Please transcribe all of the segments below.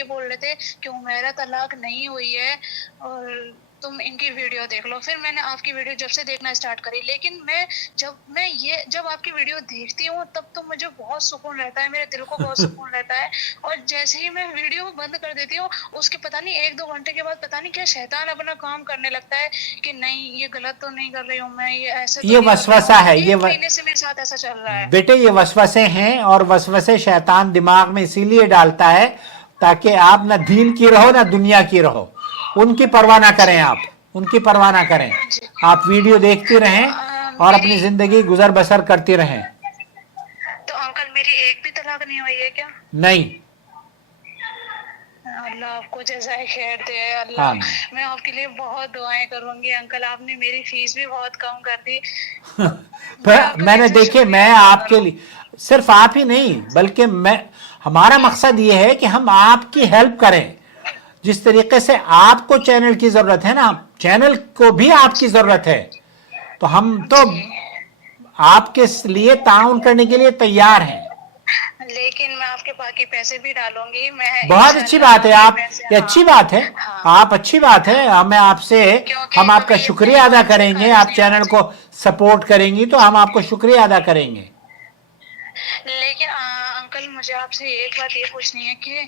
یہ بول رہے تھے کہ عمیرہ طلاق نہیں ہوئی ہے اور تم ان کی ویڈیو دیکھ لو. پھر میں نے آپ کی ویڈیو جب سے دیکھنا اسٹارٹ کری, لیکن جب آپ کی ویڈیو دیکھتی ہوں تب تو مجھے بہت سکون رہتا ہے, میرے دل کو بہت سکون رہتا ہے. اور جیسے ہی میں ویڈیو بند کر دیتی ہوں اس کے پتہ نہیں 1-2 گھنٹے کے بعد پتہ نہیں کیا شیطان اپنا کام کرنے لگتا ہے کہ نہیں یہ غلط تو نہیں کر رہی ہوں میں, یہ ایسے تو یہ نہیں کر رہی ہوں. وسوسہ ہے. 1 مہینے سے میرے ساتھ ایسا چل رہا ہے بیٹے یہ وسوسے ہیں, اور وسوسے شیطان دماغ میں اسی لیے ڈالتا ہے تاکہ آپ نہ دین کی رہو نہ دنیا کی رہو. ان کی پرواہ نہ کریں, جی آپ ان کی پرواہ نہ کریں, جی. آپ ویڈیو دیکھتی رہیں اور اپنی میری زندگی گزر بسر کرتی رہیں. تو انکل میری ایک بھی طلاق نہیں ہوئی ہے کیا؟ نہیں. اللہ آپ کو جزائے خیر دے. اللہ, آمین. میں آپ کے لیے بہت دعائیں کروں گی انکل. آپ نے میری فیس بھی بہت کم کر دی. آپ کا میں نے دل سے دیکھے, شکریہ میں ادا آپ کے کروں. لیے صرف آپ ہی نہیں بلکہ ہمارا مقصد یہ ہے کہ ہم آپ کی ہیلپ کریں. جس طریقے سے آپ کو چینل کی ضرورت ہے نا, چینل کو بھی آپ کی ضرورت ہے, تو ہم تو جی آپ کے لیے تعاون کرنے کے لیے تیار ہیں. لیکن میں آپ کے باقی پیسے بھی ڈالوں گی. میں بہت اچھی انشاءاللہ بات ہے, آپ کے آپ پیسے, یہ ہاں اچھی بات ہے, ہاں آپ اچھی بات ہے. کیونکہ ہم آپ کا کبھی شکریہ میری ادا بات سے کریں گے. خارج آپ نہیں ہونا چینل کو چاہیے. سپورٹ کریں گی تو ہم آپ کو شکریہ ادا کریں گے. لیکن انکل مجھے آپ سے ایک بات یہ پوچھنی ہے کہ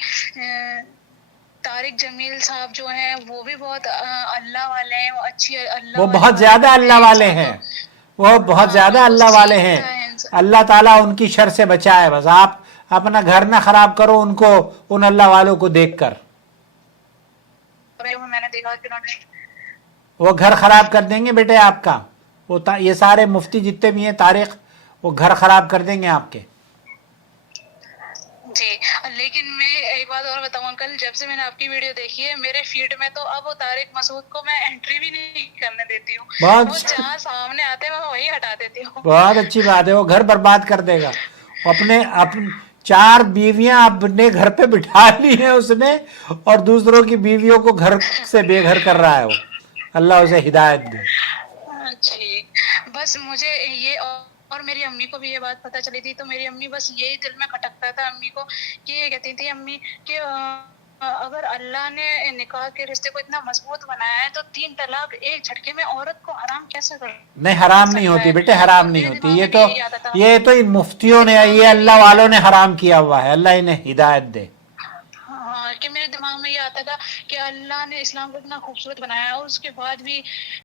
طارق جمیل صاحب جو ہیں وہ بھی بہت اللہ والے ہیں, وہ اچھی اللہ وہ والے بہت بات زیادہ کرتے اللہ ہیں والے انسان کو. ہیں, وہ بہت ہاں زیادہ ان کو اللہ والے ہیں. سیکھتا ہے انسان. اللہ تعالیٰ ان کی شر سے بچائے. بس آپ اپنا گھر نہ خراب کرو ان اللہ والوں کو دیکھ کر. میں نے دیکھا کہ انہوں نے وہ گھر خراب کر دیں گے بیٹے آپ کا. یہ سارے مفتی جتنے بھی ہیں طارق, وہ گھر خراب کر دیں گے آپ کے. جی. لیکن میں ایک بات اور بتاؤں انکل, جب سے میں نے آپ کی ویڈیو دیکھی ہے میرے فیڈ میں تو اب وہ طارق مسعود کو میں انٹری بھی نہیں کرنے دیتی ہوں. وہ بہت جہاں سامنے آتے ہیں میں وہی ہٹا دیتی ہوں. بہت اچھی بات ہے. وہ گھر برباد کر دے گا. اپنے 4 بیویاں اپنے گھر پہ بٹھا لی ہیں اس نے, اور دوسروں کی بیویوں کو گھر سے بے گھر کر رہا ہے وہ. اللہ اسے ہدایت دے. جی. بس مجھے یہ اور میری امی کو بھی یہ بات پتہ چلی تھی, تو میری امی بس یہی دل میں کھٹکتا تھا امی کو کہ یہ کہتی تھی امی کہ اگر اللہ نے نکاح کے رشتے کو اتنا مضبوط بنایا ہے تو 3 طلاق ایک جھٹکے میں عورت کو حرام کیسے کر نہیں, حرام نہیں سکتا ہوتی ہے. بیٹے, تو حرام نہیں میرے ہوتی. دماغ یہ میں بھی تو یہی آتا تھا. یہ تو ان مفتیوں میرے نے, دماغ یہ میں بھی اللہ یہی والوں آتا نے تھا. حرام کیا ہوا ہے. اللہ انہیں ہدایت دے. ہاں, کہ میرے دماغ میں یہ آتا تھا کہ اللہ نے اسلام کو اتنا خوبصورت بنایا ہے اور اس کے بعد بھی